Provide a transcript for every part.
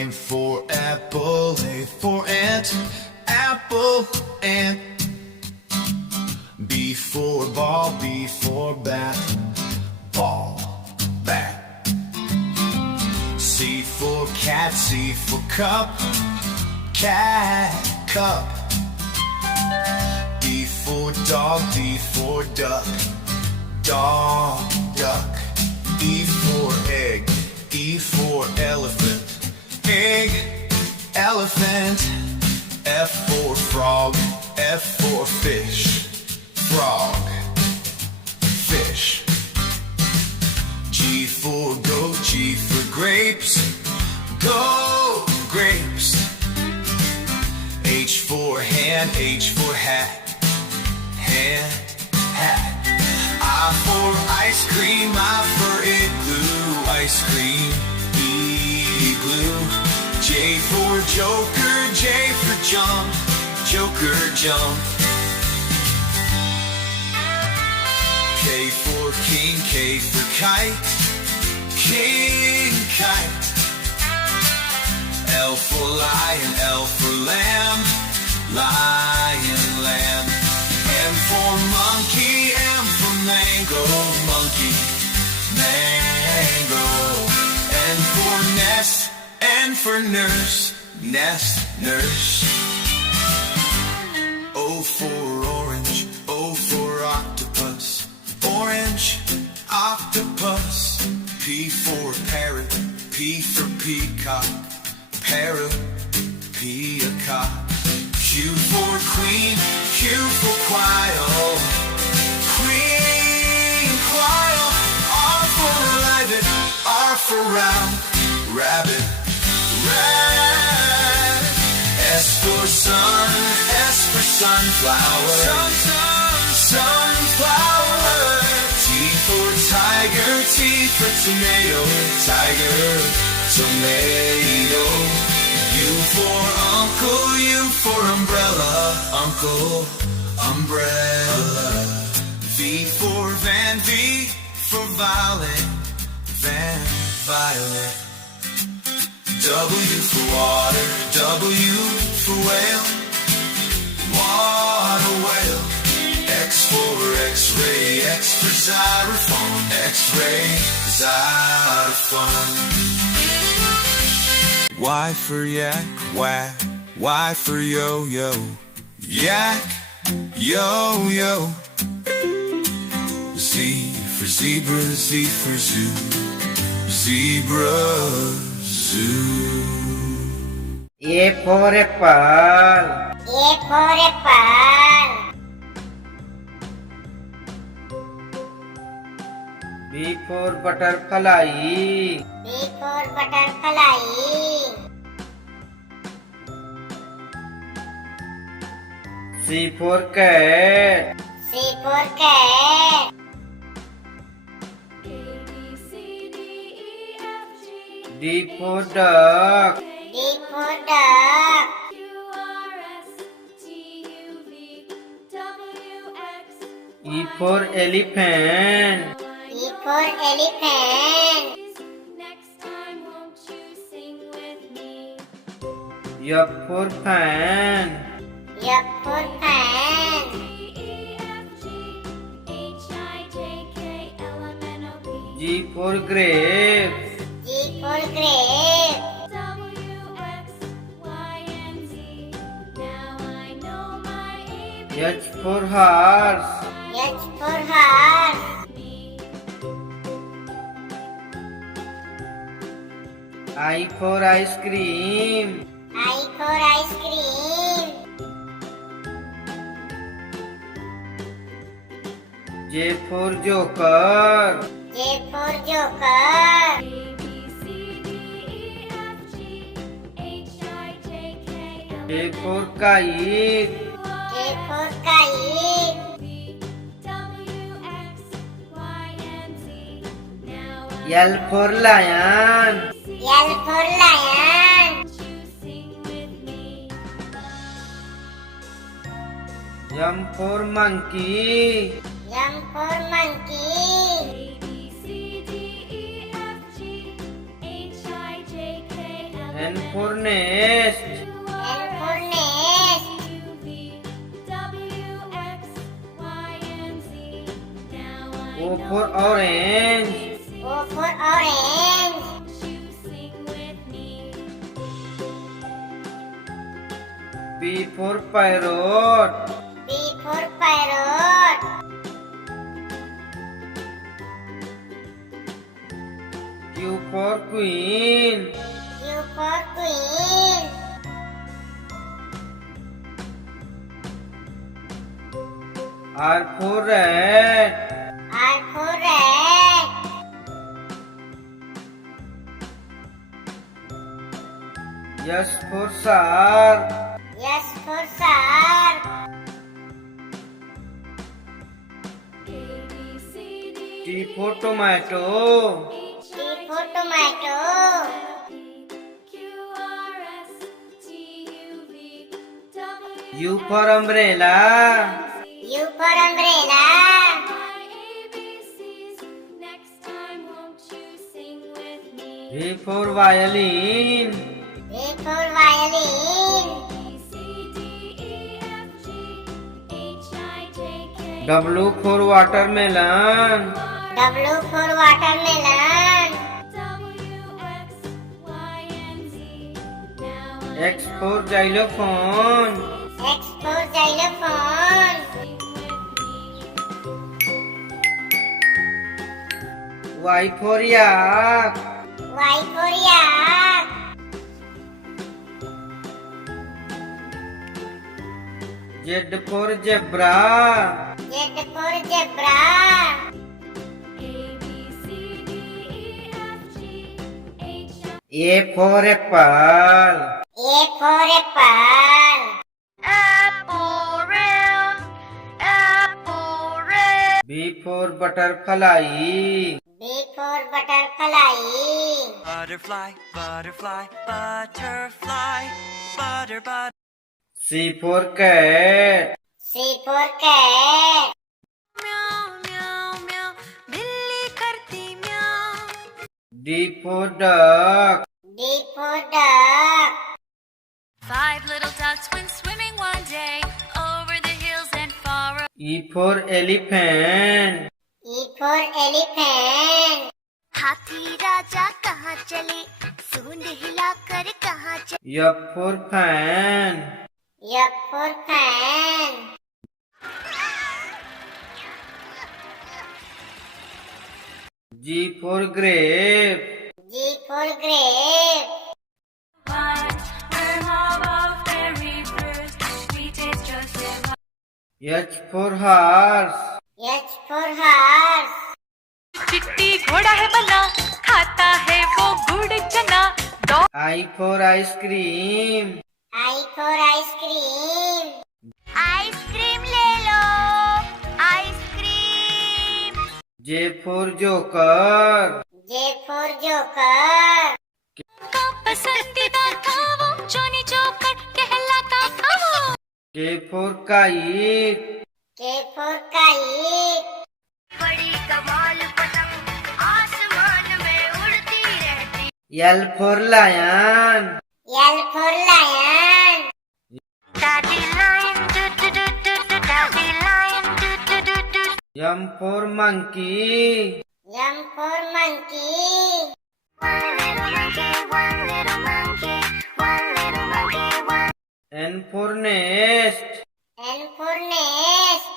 And for apple, A for ant, apple, ant. B for ball, B for bat, ball, bat. C for cat, C for cup, cat, cup. D for dog, D for duck, dog, duck. E for egg, E for elephant, egg, elephant. F for frog, F for fish, frog, fish. G for goat, G for grapes, go, grapes. H for hand, H for hat, hand, hat. I for ice cream, I for igloo, ice cream, igloo. J for joker, J for jump, joker, jump. K for king, K for kite, king, kite. L for lion, L for lamb, lion, lamb. M for monkey, M for mango, monkey, mango. N for nest, N for nurse, nest, nurse. O for orange, O for octopus, orange, octopus. P for parrot, P for peacock, parrot, peacock. Q for queen, Q for quail, queen, quail. R for rabbit, R for round, rabbit, rat. S for sun, S for sunflower, sun, sun, sunflower. T for tiger, T for tomato, tiger, tomato. U for uncle, U for umbrella, uncle, umbrella. V for van, V for violet, van, violet. W for water, W for whale, water whale. X for x-ray, X for xylophone, x-ray, xylophone. Y for yak, whack, Y for yo-yo, yak, yo-yo. Z for zebra, Z for zoo, zebra, zoo. A for apple, A for apple. B for butterfly, B for butterfly. C for cat, C for cat. D for duck, D for duck. E for elephant, E for elephant. F for fan, F for fan. G for grapes, G for grape. H for horse, H for horse. I for ice cream, I for ice cream. J for joker, J for joker. K for kite, K for kite. L for lion, L for lion. M for monkey, M for monkey. N N for nest. N for nest. O for orange. O for orange. P for parrot. P for parrot. Q for queen. Q for queen. R for rat. R for rat. S for shark. S for shark. T for tomato. T for tomato. U for umbrella. U for umbrella. V for violin. V for violin. W for watermelon. W for watermelon. X for xylophone. X for xylophone. Y for yak. Y for yak. Z for zebra. Z for zebra. A for apple. A for apple. Apple round. Apple red. B for butterfly. B for butterfly. Butterfly, butterfly, butterfly, butter, butter. C for cat. C for cat. Meow, meow, meow, billy karti meow. D for duck. D for duck. 5 little ducks went swimming one day over the hills and far away. E for elephant. E for elephant. हाथी राजा कहाँ चले सूंड हिलाकर कहाँ चले F for fan. F for fan. G for grape. G for grape. H for horse. H for horse. चिट्टी घोड़ा है बना खाता है वो गुड़ चना I for ice cream. I for ice cream. Ice cream ले लो ice cream J for joker. J for joker. का पसंदीदा था वो जॉनी जोकर कहलाता था वो K for kite. K for kite. बड़ी कमाल पतंग आसमान में उड़ती रहती L for lion. L for lion. Daddy lion do do do do do Daddy lion do do do do M for monkey. M for monkey. One little monkey, one little monkey, one little monkey, one. N for nest. N for nest.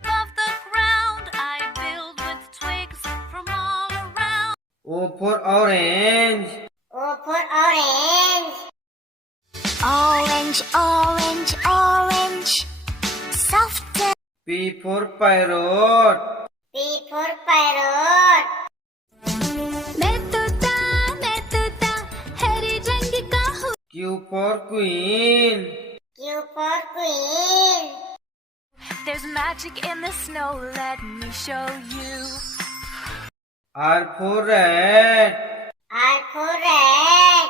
above the ground I build with twigs from all around O for orange. O for orange. Orange, orange, orange. Soft P for parrot. P for parrot. मैं तोता हरे रंग का हूँ Q for queen. Q for queen. There's magic in the snow, let me show you. R for rat. R for rat.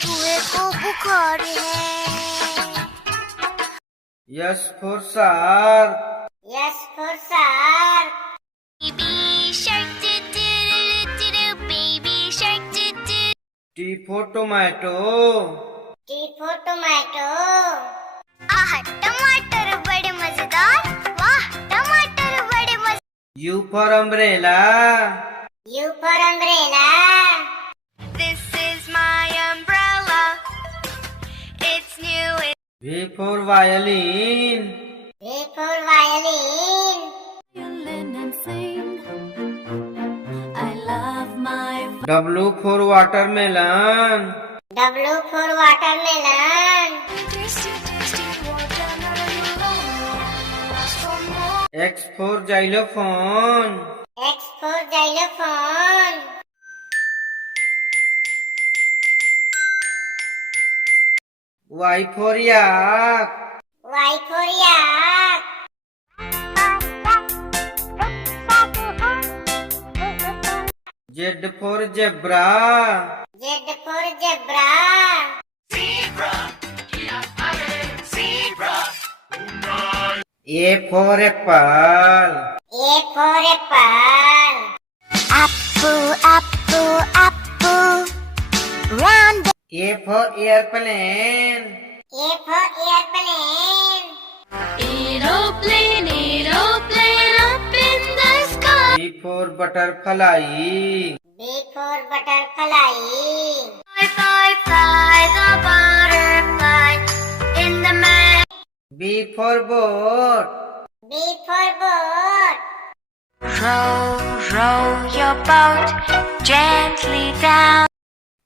चूहे को बुखार है S for shark. S for shark. Baby shark do do do do do baby shark do do T for tomato. T for tomato. आह टमाटर बड़े मजेदार, वाह टमाटर बड़े मजेदार। U for umbrella. U for umbrella. This is my umbrella. It's new. V for violin. V for violin. Violin and sing. I love my W for watermelon. W for watermelon. X for xylophone. X for xylophone. Y for yak. Y for yak. Z for zebra. Z for zebra. A for apple. A for apple. Apple, apple, apple. Round. A for airplane. A for airplane. aeroplane, aeroplane up in the sky. B for butterfly. B for butterfly. Fly, fly, fly the butterfly in the man. B for boat. B for boat. Row, row your boat gently down.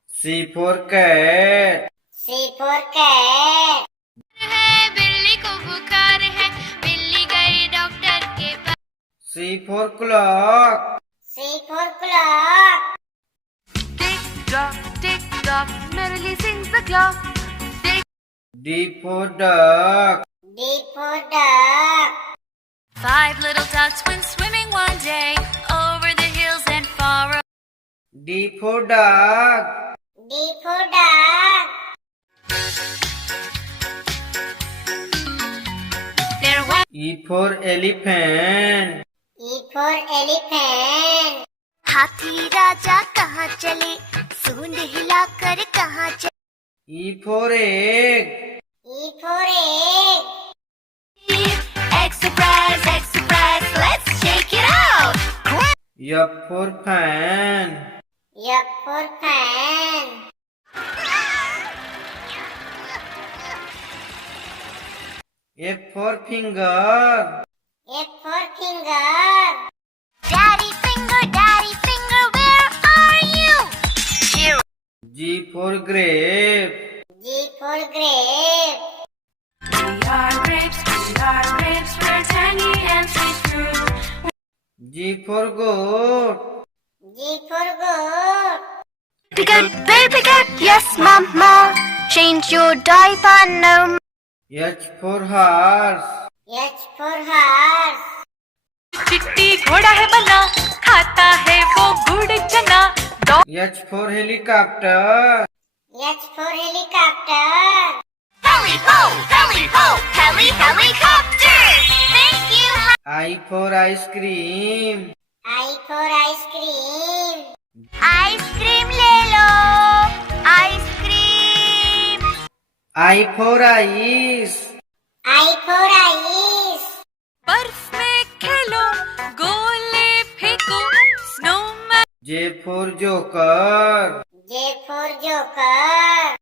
C for cat. C for cat. है बिल्ली को बुखार है, बिल्ली गई doctor के पास। C for clock. C for clock. Tick tock, merrily sings the clock. D for duck. D for duck. 5 little ducks went swimming one day over the hills and far away. D for dog. D for duck. There was E for elephant. E for elephant. हाथी राजा कहाँ चले, सूंड हिलाकर कहाँ चले। E for egg. E for egg. Egg surprise, let's shake it out. F for fan. F for fan. F for finger. F for finger. Daddy finger, where are you? Here. G for grape. G for grape. we are grapes, we're tangy and sweet fruit. G for goat. G for goat. Baby cat, yes mama. Change your diaper, no. H for horse. H for horse. चिट्टी घोड़ा है बना, खाता है वो गुड़ चना। H for helicopter. H for helicopter. Helicopter. Thank you. I for ice cream. I for ice cream. Ice cream ले लो, ice cream. I for ice. I for ice. बर्फ में खेलो, गोले फेंको, snowman. J for joker. J for joker.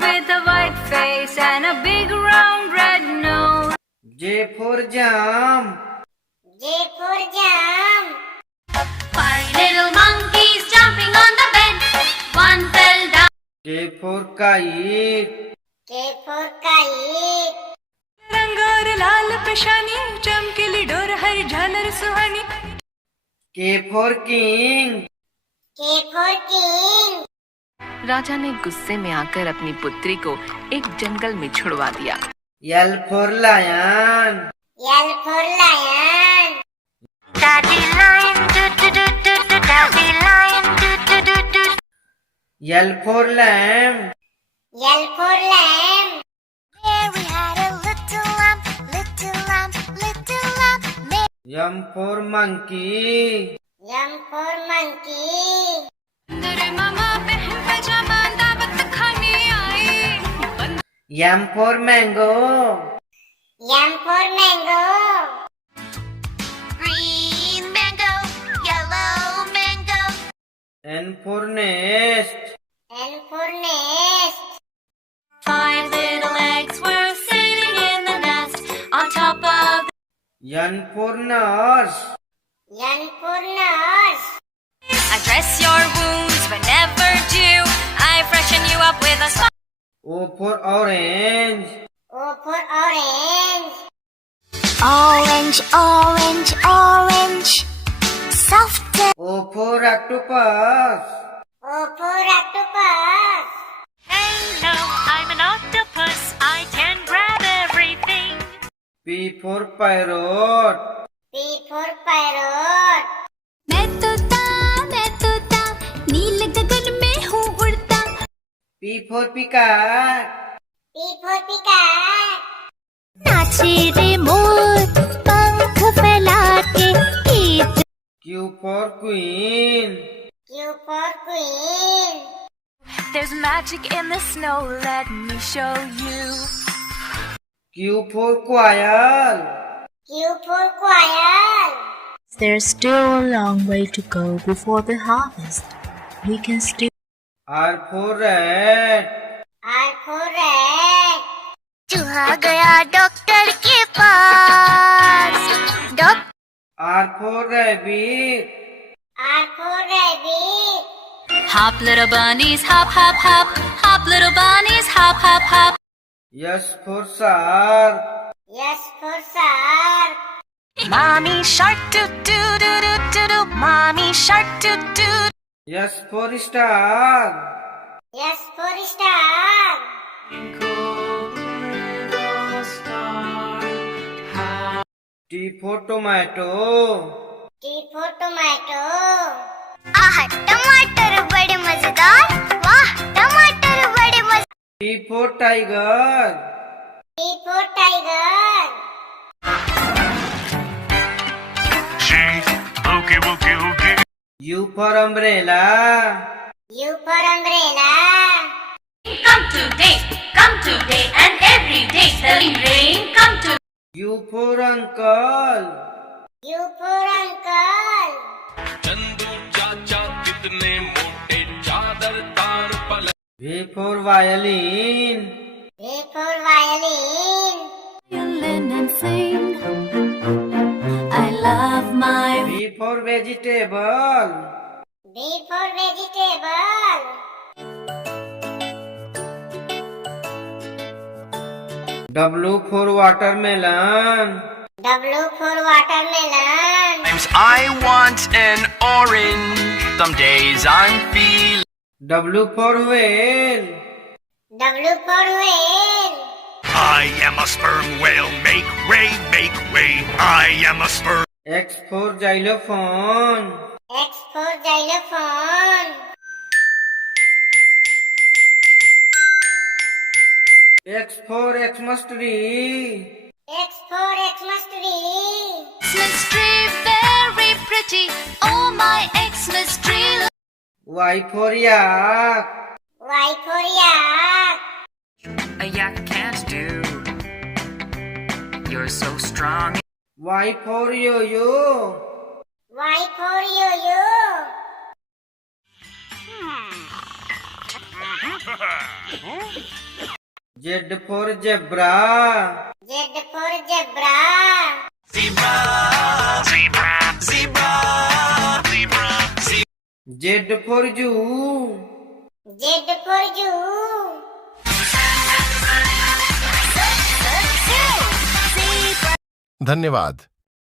With a white face and a big round red nose. J for jump. J for jump. 5 little monkeys jumping on the bed. One fell down. K for kite. K for kite. रंग और लाल पेशानी, चमकीली door हर झालर सुहानी। K for king. K for king. राजा ने गुस्से में आकर अपनी पुत्री को एक जंगल में छुड़वा दिया। L for lion. L for lion. Daddy lion, do do do do do. Daddy lion, do do do do. L for lamb. L for lamb. There we had a little lamb, little lamb, little lamb. M for monkey. M for monkey. मामा पे M for mango. M for mango. Green mango, yellow mango. N for nest. N for nest. 5 little eggs were sitting in the nest on top of N for nurse. N for nurse. I dress your wounds whenever due. I freshen you up with a smile. O for orange. O for orange. Orange, orange, orange. Soft. O for octopus. O for octopus. Hello, I'm an octopus. I can grab everything. P for parrot. P for parrot. मैं तोता नील गगन में हूँ उड़ता. P for peacock. P for peacock. नाचे रे मोर पंख फैला के गीत. Q for queen. Q for queen. There's magic in the snow. Let me show you. Q for quail. Q for quail. There's still a long way to go before the harvest. We can still R for rat. R for rat. चूहा गया doctor के पास. R for rabbit. R for rabbit. Hop, little bunnies, hop, hop, hop. Hop, little bunnies, hop, hop, hop. S for shark. S for shark. Mommy shark, doo doo doo doo doo doo. Mommy shark, doo doo. S for star. S for star. T for tomato. T for tomato. आह टमाटर बड़े मजेदार. वाह टमाटर बड़े मजेदार. T for tiger. T for tiger. U for umbrella. U for umbrella. Come today, and every day the rain come to. U for uncle. U for uncle. V for violin. V for violin. Violin and sing. I love my. V for vegetable. V for vegetable. W for watermelon. W for watermelon. I want an orange. Some days I'm feeling. W for whale. W for whale. I am a sperm whale. Make way, make way. I am a sperm. X for xylophone. X for xylophone. X for Xmas tree. X for Xmas tree. Xmas tree very pretty. Oh my Xmas tree. Y for yak. Y for yak. A yak can't do. You're so strong. Y for yo-yo. Y for yo-yo. Z for zebra. Z for zebra. Z for zoo. Z for zoo. धन्यवाद.